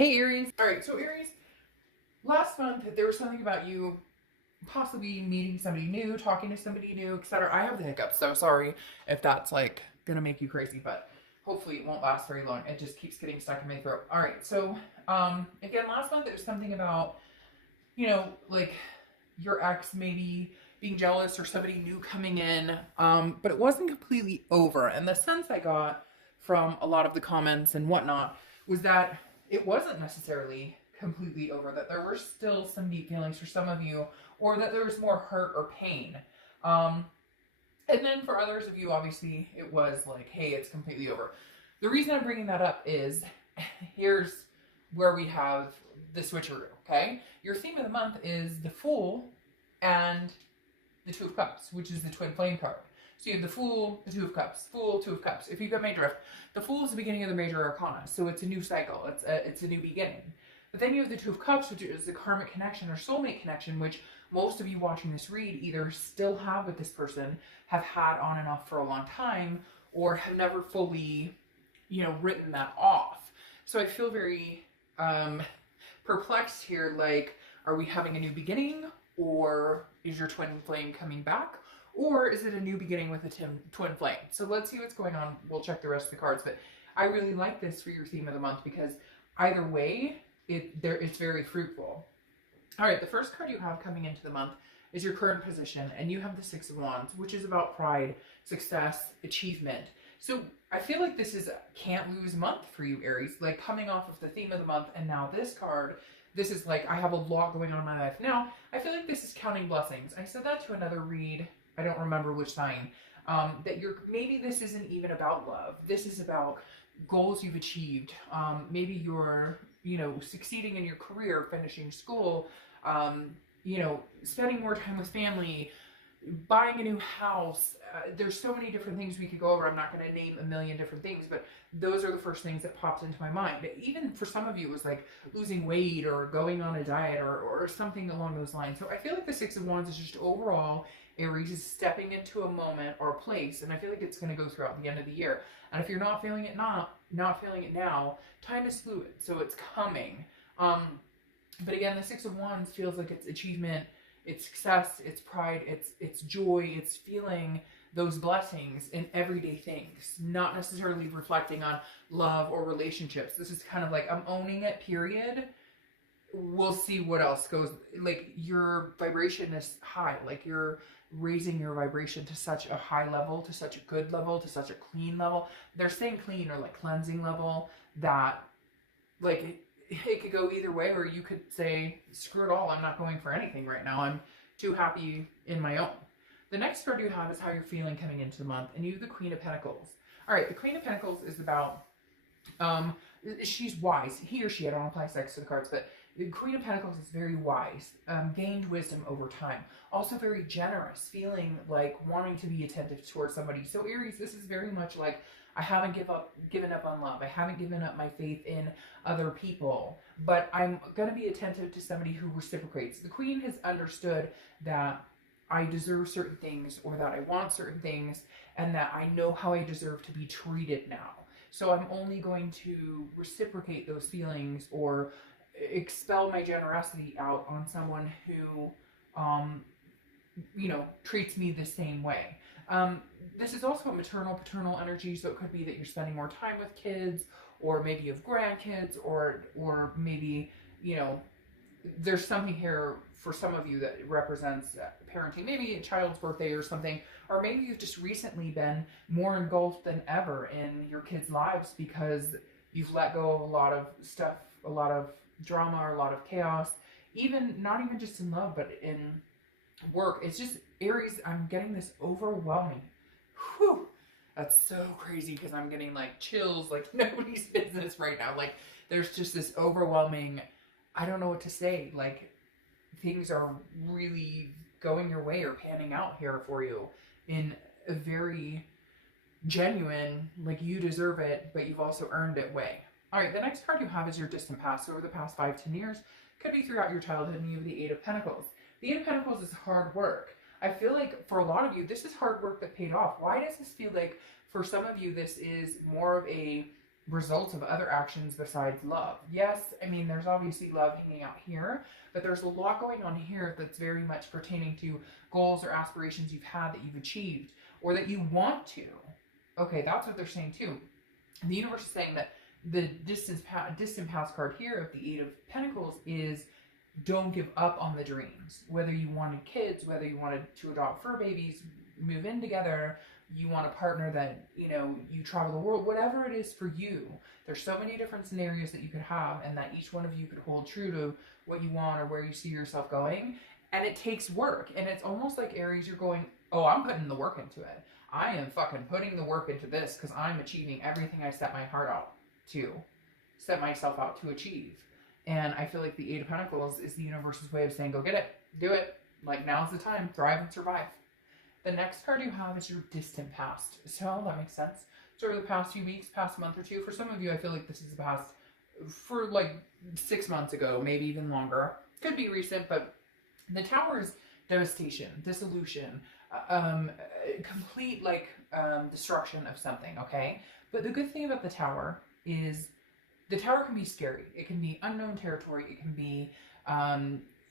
Hey Aries. All right, so Aries, last month there was something about you possibly meeting somebody new, talking to somebody new, etc. I have the hiccups, so sorry if that's like gonna make you crazy, but hopefully it won't last very long. It just keeps getting stuck in my throat. All right, so again, last month there was something about like your ex maybe being jealous or somebody new coming in, but it wasn't completely over. And the sense I got from a lot of the comments and whatnot was that it wasn't necessarily completely over, that there were still some deep feelings for some of you, or that there was more hurt or pain. Um, and then for others of you, obviously, it was like, hey, it's completely over. The reason I'm bringing that up is here's where we have the switcheroo, okay? Your theme of the month is the Fool and the Two of Cups, which is the twin flame card. So you have the Fool, the Two of Cups, Fool, Two of Cups. If you get my drift, the Fool is the beginning of the major arcana, so it's a new cycle, it's a new beginning. But then you have the Two of Cups, which is the karmic connection or soulmate connection, which most of you watching this read either still have with this person, have had on and off for a long time, or have never fully, written that off. So I feel very perplexed here, like, are we having a new beginning, or is your twin flame coming back? Or is it a new beginning with a twin flame? So let's see what's going on. We'll check the rest of the cards. But I really like this for your theme of the month because either way, it's very fruitful. All right, the first card you have coming into the month is your current position, and you have the Six of Wands, which is about pride, success, achievement. So I feel like this is a can't lose month for you, Aries. Like coming off of the theme of the month and now this card, this is like, I have a lot going on in my life. Now, I feel like this is counting blessings. I said that to another read. I don't remember which sign. That maybe this isn't even about love. This is about goals you've achieved. Maybe you're, succeeding in your career, finishing school, spending more time with family, buying a new house. There's so many different things we could go over. I'm not going to name a million different things, but those are the first things that popped into my mind. But even for some of you, it was like losing weight or going on a diet or something along those lines. So I feel like the Six of Wands is just overall, Aries is stepping into a moment or a place, and I feel like it's going to go throughout the end of the year. And if you're not feeling it not feeling it now, time is fluid, so it's coming. But again, the Six of Wands feels like it's achievement, it's success, it's pride, it's joy, it's feeling those blessings in everyday things, not necessarily reflecting on love or relationships. This is kind of like, I'm owning it, period. We'll see what else goes. Like, your vibration is high, like you're raising your vibration to such a high level, to such a good level, to such a clean level. They're saying clean or like cleansing level, that like it could go either way, or you could say, screw it all, I'm not going for anything right now. I'm too happy in my own. The next card you have is how you're feeling coming into the month, and you have the Queen of Pentacles. All right, the Queen of Pentacles is about, she's wise. He or she, I don't apply sex to the cards, but the Queen of Pentacles is very wise, gained wisdom over time. Also very generous, feeling like wanting to be attentive towards somebody. So Aries, this is very much like, I haven't given up on love. I haven't given up my faith in other people, but I'm going to be attentive to somebody who reciprocates. The Queen has understood that I deserve certain things, or that I want certain things, and that I know how I deserve to be treated now. So I'm only going to reciprocate those feelings or expel my generosity out on someone who, treats me the same way. This is also a maternal, paternal energy, so it could be that you're spending more time with kids, or maybe you have grandkids, or maybe, there's something here for some of you that represents parenting, maybe a child's birthday or something, or maybe you've just recently been more engulfed than ever in your kids' lives because you've let go of a lot of stuff, a lot of drama, or a lot of chaos, not even just in love, but in work. It's just, Aries, I'm getting this overwhelming. Whew. That's so crazy because I'm getting like chills like nobody's business right now. Like, there's just this overwhelming, I don't know what to say. Like, things are really going your way or panning out here for you in a very genuine, like, you deserve it, but you've also earned it way. All right, the next card you have is your distant past. So over the past 5-10 years, could be throughout your childhood, and you have the Eight of Pentacles. The Eight of Pentacles is hard work. I feel like for a lot of you, this is hard work that paid off. Why does this feel like for some of you, this is more of a results of other actions besides love. Yes, I mean, there's obviously love hanging out here, but there's a lot going on here that's very much pertaining to goals or aspirations you've had that you've achieved or that you want to. Okay, that's what they're saying too. The universe is saying that the distant past card here of the Eight of Pentacles is don't give up on the dreams. Whether you wanted kids, whether you wanted to adopt fur babies, move in together, you want a partner that, you know, you travel the world, whatever it is for you. There's so many different scenarios that you could have, and that each one of you could hold true to what you want or where you see yourself going. And it takes work. And it's almost like, Aries, you're going, oh, I'm putting the work into it. I am fucking putting the work into this because I'm achieving everything I set my heart out to, set myself out to achieve. And I feel like the Eight of Pentacles is the universe's way of saying, go get it, do it. Like, now's the time, thrive and survive. The next card you have is your distant past. So that makes sense. Sort of the past few weeks, past month or two. For some of you, I feel like this is the past for like 6 months ago, maybe even longer. Could be recent, but the Tower is devastation, dissolution, complete destruction of something, okay? But the good thing about the Tower is the Tower can be scary. It can be unknown territory. It can be,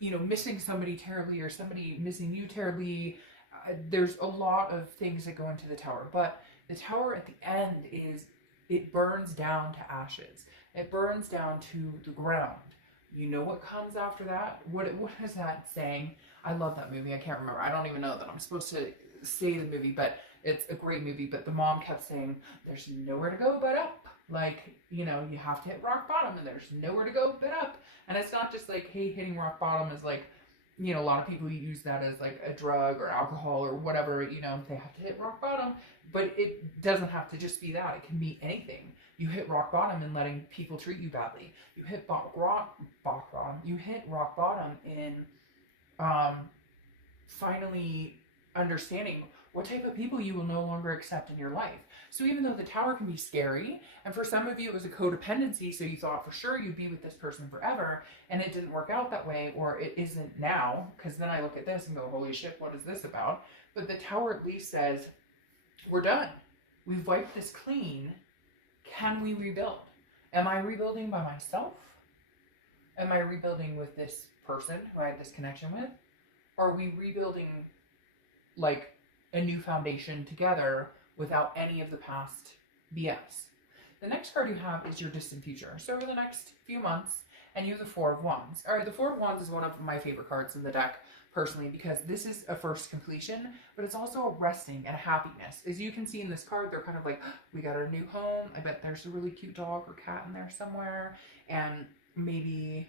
missing somebody terribly or somebody missing you terribly. There's a lot of things that go into the Tower, but the Tower at the end is, it burns down to ashes. It burns down to the ground. You know what comes after that? What is that saying? I love that movie. I can't remember. I don't even know that I'm supposed to say the movie, but it's a great movie. But the mom kept saying, there's nowhere to go but up. Like, you have to hit rock bottom and there's nowhere to go but up. And it's not just like, hey, hitting rock bottom is like, a lot of people use that as like a drug or alcohol or whatever, they have to hit rock bottom, but it doesn't have to just be that. It can be anything. You hit rock bottom in letting people treat you badly. You hit rock bottom in finally understanding what type of people you will no longer accept in your life. So even though the Tower can be scary, and for some of you it was a codependency, so you thought for sure you'd be with this person forever, and it didn't work out that way, or it isn't now, because then I look at this and go, holy shit, what is this about? But the Tower at least says, we're done. We've wiped this clean. Can we rebuild? Am I rebuilding by myself? Am I rebuilding with this person who I had this connection with? Or are we rebuilding like a new foundation together without any of the past BS? The next card you have is your distant future. So over the next few months, and you have the Four of Wands. All right, the Four of Wands is one of my favorite cards in the deck, personally, because this is a first completion, but it's also a resting and a happiness. As you can see in this card, they're kind of like, we got our new home. I bet there's a really cute dog or cat in there somewhere. And maybe,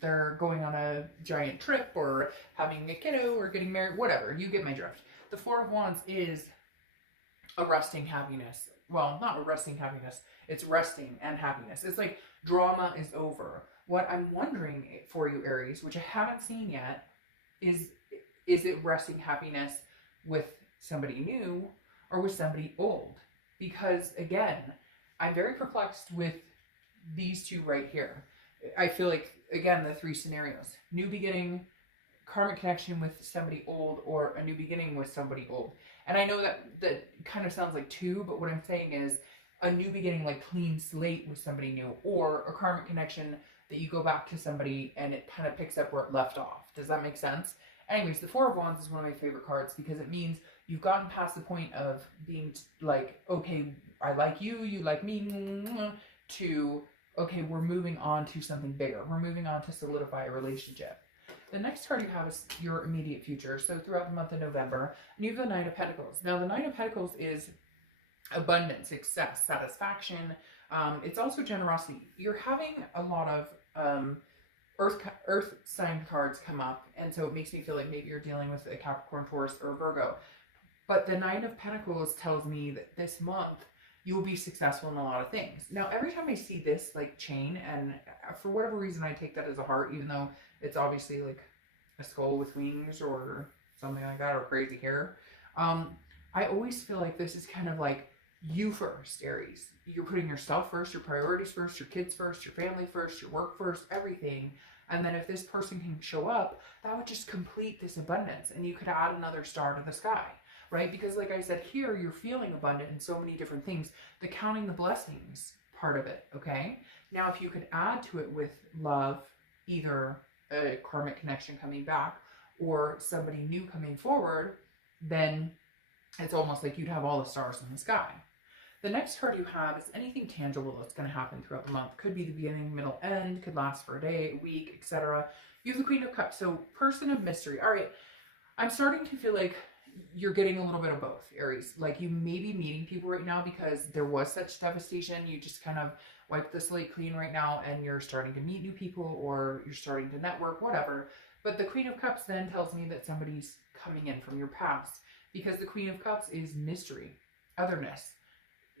they're going on a giant trip or having a kiddo or getting married, whatever. You get my drift. The Four of Wands is a resting happiness. Well, not a resting happiness. It's resting and happiness. It's like drama is over. What I'm wondering for you, Aries, which I haven't seen yet, is it resting happiness with somebody new or with somebody old? Because again, I'm very perplexed with these two right here. I feel like, again, the three scenarios: new beginning, karmic connection with somebody old, or a new beginning with somebody old. And I know that kind of sounds like two, but what I'm saying is a new beginning, like clean slate with somebody new, or a karmic connection that you go back to somebody and it kind of picks up where it left off. Does that make sense? Anyways, the Four of Wands is one of my favorite cards because it means you've gotten past the point of being like, okay, I like you, you like me, to, okay, we're moving on to something bigger. We're moving on to solidify a relationship. The next card you have is your immediate future. So throughout the month of November, and you have the Knight of Pentacles. Now, the Knight of Pentacles is abundance, success, satisfaction. It's also generosity. You're having a lot of earth sign cards come up, and so it makes me feel like maybe you're dealing with a Capricorn, Taurus, or Virgo. But the Knight of Pentacles tells me that this month you will be successful in a lot of things. Now, every time I see this like chain, and for whatever reason I take that as a heart, even though it's obviously like a skull with wings or something like that, or crazy hair, I always feel like this is kind of like you first, Aries. You're putting yourself first, your priorities first, your kids first, your family first, your work first, everything. And then if this person can show up, that would just complete this abundance, and you could add another star to the sky, right? Because like I said, here you're feeling abundant in so many different things. The counting the blessings part of it, okay? Now, if you could add to it with love, either a karmic connection coming back or somebody new coming forward, then it's almost like you'd have all the stars in the sky. The next card you have is anything tangible that's going to happen throughout the month. Could be the beginning, middle, end, could last for a day, a week, etc. You have the Queen of Cups, so person of mystery. All right, I'm starting to feel like you're getting a little bit of both, Aries. Like you may be meeting people right now because there was such devastation. You just kind of wiped the slate clean right now and you're starting to meet new people or you're starting to network, whatever. But the Queen of Cups then tells me that somebody's coming in from your past because the Queen of Cups is mystery, otherness.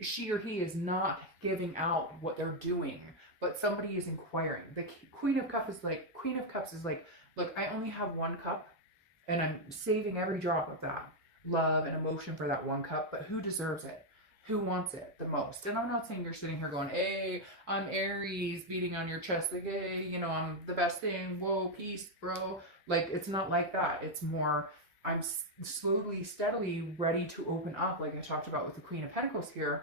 She or he is not giving out what they're doing, but somebody is inquiring. The Queen of Cups is like, look, I only have one cup and I'm saving every drop of that love and emotion for that one cup, but who deserves it? Who wants it the most? And I'm not saying you're sitting here going, hey, I'm Aries, beating on your chest, like, hey, you know, I'm the best thing, whoa, peace, bro. Like, it's not like that. It's more, I'm slowly, steadily ready to open up, like I talked about with the Queen of Pentacles here.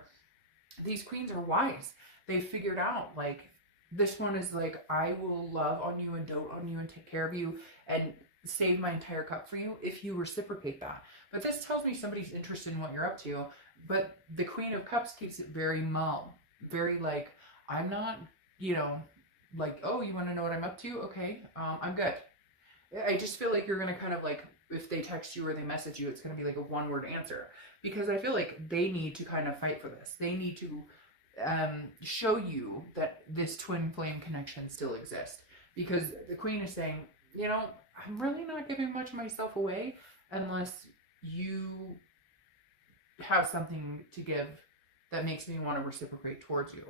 These queens are wise. They figured out, like, this one is like, I will love on you and dote on you and take care of you and save my entire cup for you if you reciprocate that. But this tells me somebody's interested in what you're up to. But the Queen of Cups keeps it very mum, very like, I'm not, you know, like, oh, you want to know what I'm up to? Okay, I'm good. I just feel like you're going to kind of like, if they text you or they message you, it's going to be like a one-word answer. Because I feel like they need to kind of fight for this. They need to show you that this twin flame connection still exists. Because the Queen is saying, you know, I'm really not giving much of myself away unless you have something to give that makes me want to reciprocate towards you.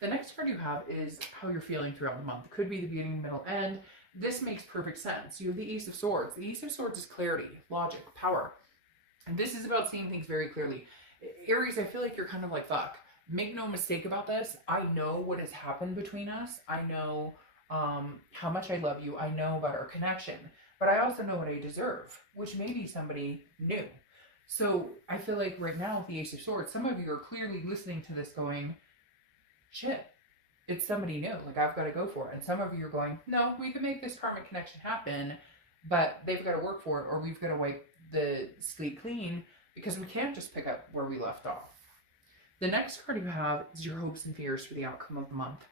The next card you have is how you're feeling throughout the month. It could be the beginning, middle, end. This makes perfect sense. You have the Ace of Swords. The Ace of Swords is clarity, logic, power. And this is about seeing things very clearly. Aries, I feel like you're kind of like, fuck. Make no mistake about this. I know what has happened between us. I know how much I love you. I know about our connection. But I also know what I deserve, which may be somebody new. So I feel like right now with the Ace of Swords, some of you are clearly listening to this going, shit, it's somebody new. Like, I've got to go for it. And some of you are going, no, we can make this karmic connection happen, but they've got to work for it, or we've got to wipe the slate clean because we can't just pick up where we left off. The next card you have is your hopes and fears for the outcome of the month.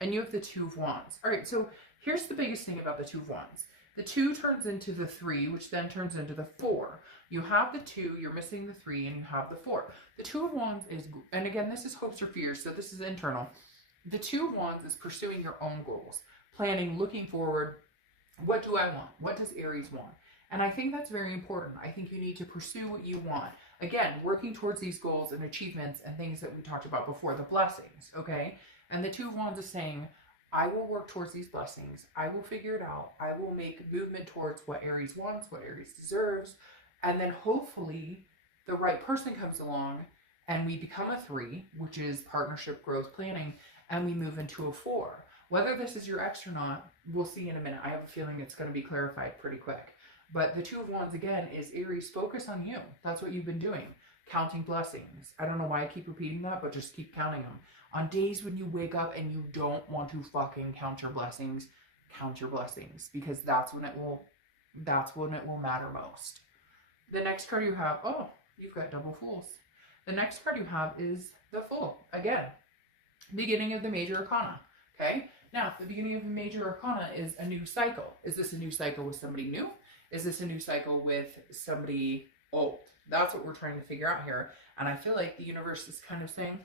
And you have the Two of Wands. All right, so here's the biggest thing about the Two of Wands. The 2 turns into the 3, which then turns into the 4. You have the 2, you're missing the 3, and you have the 4. The 2 of Wands is, and again, this is hopes or fears, so this is internal. The 2 of Wands is pursuing your own goals, planning, looking forward. What do I want? What does Aries want? And I think that's very important. I think you need to pursue what you want. Again, working towards these goals and achievements and things that we talked about before, the blessings, okay? And the 2 of Wands is saying, I will work towards these blessings. I will figure it out. I will make movement towards what Aries wants, what Aries deserves. And then hopefully the right person comes along and we become a 3, which is partnership, growth, planning, and we move into a 4. Whether this is your ex or not, we'll see in a minute. I have a feeling it's going to be clarified pretty quick. But the 2 of Wands, again, is Aries, focus on you. That's what you've been doing. Counting blessings. I don't know why I keep repeating that, but just keep counting them. On days when you wake up and you don't want to fucking count your blessings, because that's when it will matter most. The next card you have, oh, you've got double fools. The next card you have is the Fool. Again, beginning of the major arcana. Okay? Now, the beginning of the major arcana is a new cycle. Is this a new cycle with somebody new? Is this a new cycle with somebody old? That's what we're trying to figure out here. And I feel like the universe is kind of saying,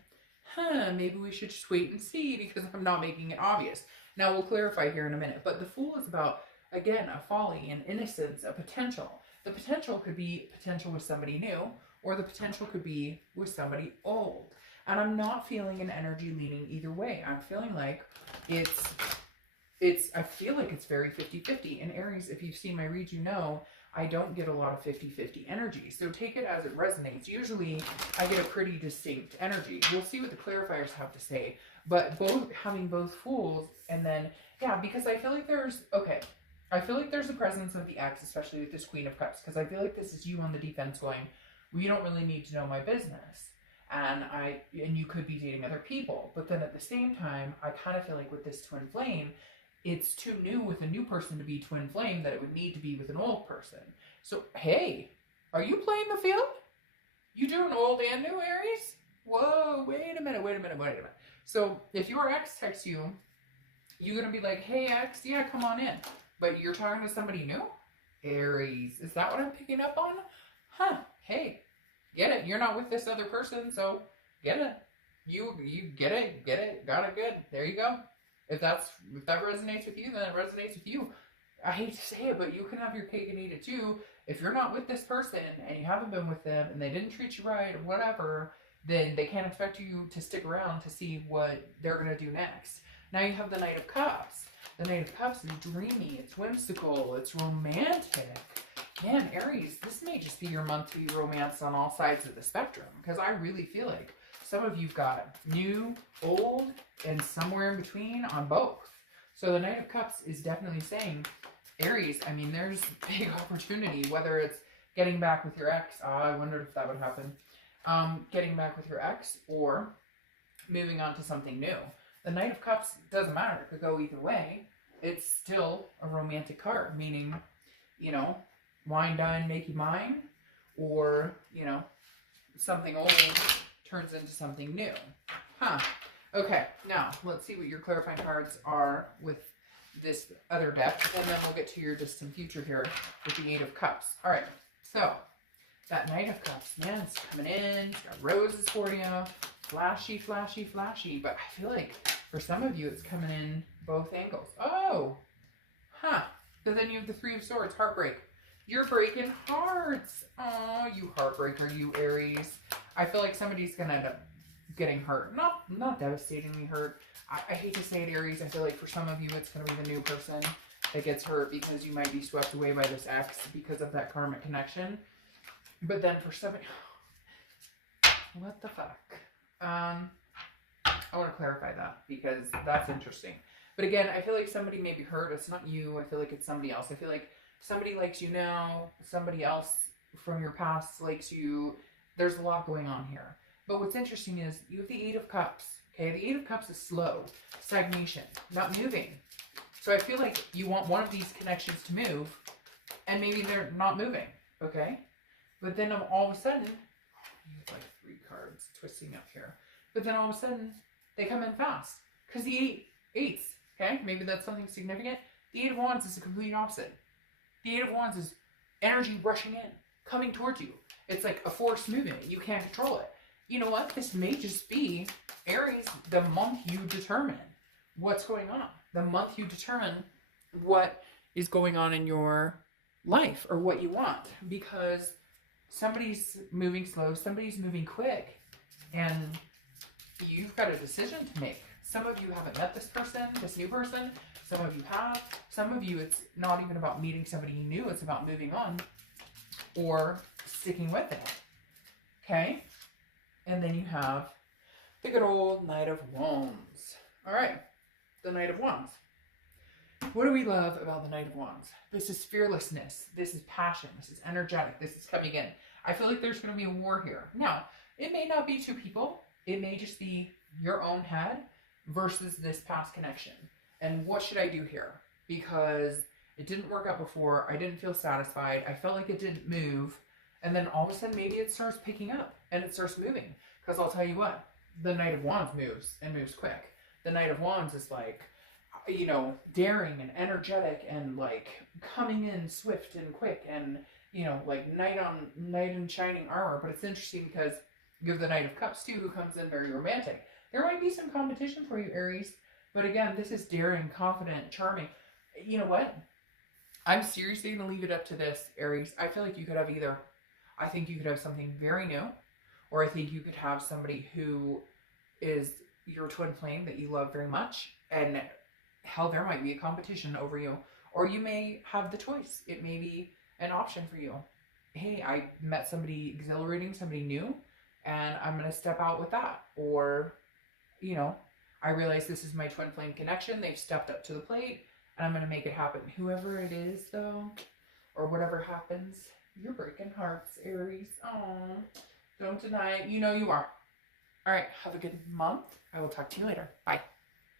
maybe we should just wait and see because I'm not making it obvious. Now, we'll clarify here in a minute. But the Fool is about, again, a folly, an innocence, a potential. The potential could be potential with somebody new, or the potential could be with somebody old. And I'm not feeling an energy leaning either way. I'm feeling like I feel like it's very 50-50. And Aries, if you've seen my read, you know I don't get a lot of 50-50 energy. So take it as it resonates. Usually I get a pretty distinct energy. We'll see what the clarifiers have to say. But having both Fools and then, yeah, because I feel like there's a presence of the ex, especially with this Queen of Cups, because I feel like this is you on the defense going, well, you don't really need to know my business. and you could be dating other people. But then at the same time, I kind of feel like with this twin flame, it's too new with a new person to be twin flame that it would need to be with an old person. So, hey, are you playing the field? You doing old and new, Aries? Whoa, wait a minute. So if your ex texts you, you're going to be like, hey, ex, yeah, come on in. But you're talking to somebody new? Aries, is that what I'm picking up on? Huh, hey, get it. You're not with this other person, so get it. You get it, got it good. There you go. If that resonates with you, then it resonates with you. I hate to say it, but you can have your cake and eat it too. If you're not with this person and you haven't been with them and they didn't treat you right or whatever, then they can't expect you to stick around to see what they're going to do next. Now you have the Knight of Cups. The Knight of Cups is dreamy, it's whimsical, it's romantic. Man, Aries, this may just be your month to be romance on all sides of the spectrum, because I really feel like some of you've got new, old, and somewhere in between on both. So the Knight of Cups is definitely saying, Aries, I mean, there's big opportunity, whether it's getting back with your ex. I wondered if that would happen. Getting back with your ex or moving on to something new. The Knight of Cups doesn't matter. It could go either way. It's still a romantic card, meaning, you know, wine, dine, make you mine, or, you know, something old turns into something new. Huh. Okay, now let's see what your clarifying cards are with this other deck, and then we'll get to your distant future here with the Eight of Cups. All right, so that Knight of Cups, man, it's coming in. It's got roses for you. Flashy, flashy, flashy. But I feel like for some of you, it's coming in both angles. Oh, huh. But then you have the Three of Swords, heartbreak. You're breaking hearts. Oh, you heartbreaker, you Aries. I feel like somebody's going to end up getting hurt. Not devastatingly hurt. I hate to say it, Aries. I feel like for some of you, it's going to be the new person that gets hurt because you might be swept away by this ex because of that karmic connection. But then for somebody... What the fuck? I want to clarify that because that's interesting. But again, I feel like somebody may be hurt. It's not you. I feel like it's somebody else. I feel like somebody likes you now. Somebody else from your past likes you. There's a lot going on here. But what's interesting is you have the Eight of Cups. Okay, the Eight of Cups is slow. Stagnation. Not moving. So I feel like you want one of these connections to move. And maybe they're not moving. Okay? But then all of a sudden... You have like 3 cards twisting up here. But then all of a sudden, they come in fast. Because the eights, okay? Maybe that's something significant. The Eight of Wands is the complete opposite. The Eight of Wands is energy rushing in, coming towards you. It's like a force moving. You can't control it. You know what? This may just be, Aries, the month you determine what's going on. The month you determine what is going on in your life or what you want. Because somebody's moving slow, somebody's moving quick, and you've got a decision to make. Some of you haven't met this person, this new person. Some of you have. Some of you, it's not even about meeting somebody new. It's about moving on or sticking with it. Okay? And then you have the good old Knight of Wands. All right. The Knight of Wands. What do we love about the Knight of Wands? This is fearlessness. This is passion. This is energetic. This is coming in. I feel like there's going to be a war here. Now, it may not be 2 people. It may just be your own head versus this past connection. And what should I do here? Because it didn't work out before. I didn't feel satisfied. I felt like it didn't move. And then all of a sudden, maybe it starts picking up and it starts moving. Because I'll tell you what, the Knight of Wands moves and moves quick. The Knight of Wands is like, you know, daring and energetic and like coming in swift and quick and, you know, like knight in shining armor. But it's interesting because you have the Knight of Cups too, who comes in very romantic. There might be some competition for you, Aries. But again, this is daring, confident, charming. You know what? I'm seriously going to leave it up to this, Aries. I feel like you could have either. I think you could have something very new, or I think you could have somebody who is your twin flame that you love very much, and hell, there might be a competition over you. Or you may have the choice. It may be an option for you. Hey, I met somebody exhilarating, somebody new, and I'm going to step out with that. Or, you know, I realize this is my twin flame connection. They've stepped up to the plate, and I'm going to make it happen. Whoever it is, though, or whatever happens, you're breaking hearts, Aries. Oh, don't deny it. You know you are. All right, have a good month. I will talk to you later. Bye.